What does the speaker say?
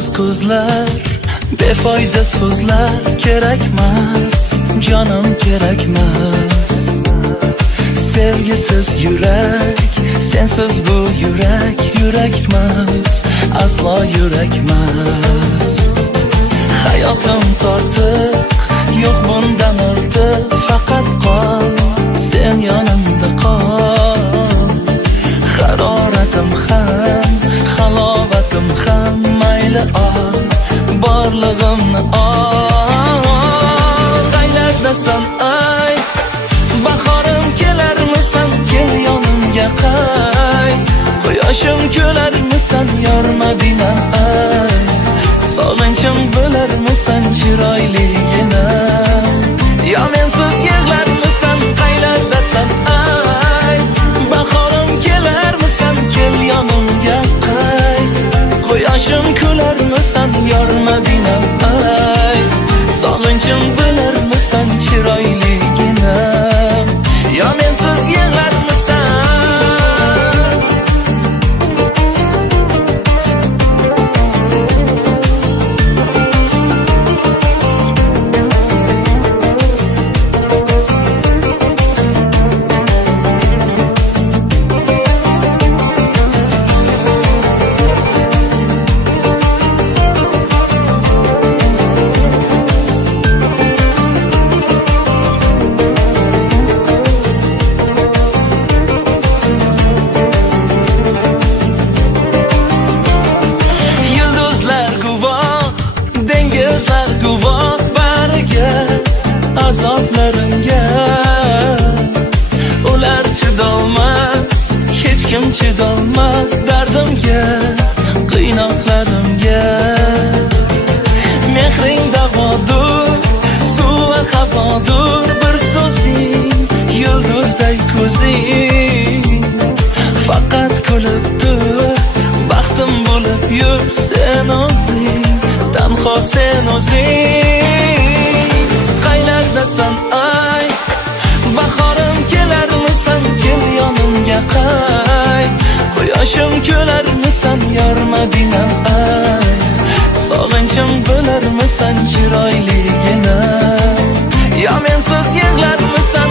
Yolsiz ko'zlar, befoyda so'zlar kerakmas, jonim kerakmas. Sevgisiz yurak, sensiz bu yurak yurakmas, aslo yurakmas. Hayotim tortiq, yo'q bundan ortiq, faqat qol, sen yonimda qol. Haroratim ham, halovatim ham mayli ol, borlig'imni ol. Qaylardasan ay, bahorim kelarmisan, kel yonimga qay. Quyoshim kelarmisan, yor Madinam ay. Sog'inchim bo'larmisan, chiroyligina. Yo mensiz yig'larmisan, qaylardasan ay. Bahorim kelarmisan, kel yonimga qay. Quyoshim kelarmisan, yor Madinam ay. Sog'inchim bo'larmisan, chiroyligina. Yo mensiz yig'larmisan. Azoblarimga ular chidolmas, hech kim chidolmas dardimga, qiynoqlarimga. Mehring davodur, suvi havodur, bir so'zing yulduzday ko'zing. Faqat kulib tur, baxtim bo'lib yur sen o'zing, tanho sen o'zing. Qaylardasan ay, bahorim kelarmisan, kel yonimga qay. Quyoshim kelarmisan, yor Madinam ay. Sog'inchim bo'larmisan, chiroyligina. Yo mensiz yig'larmisan,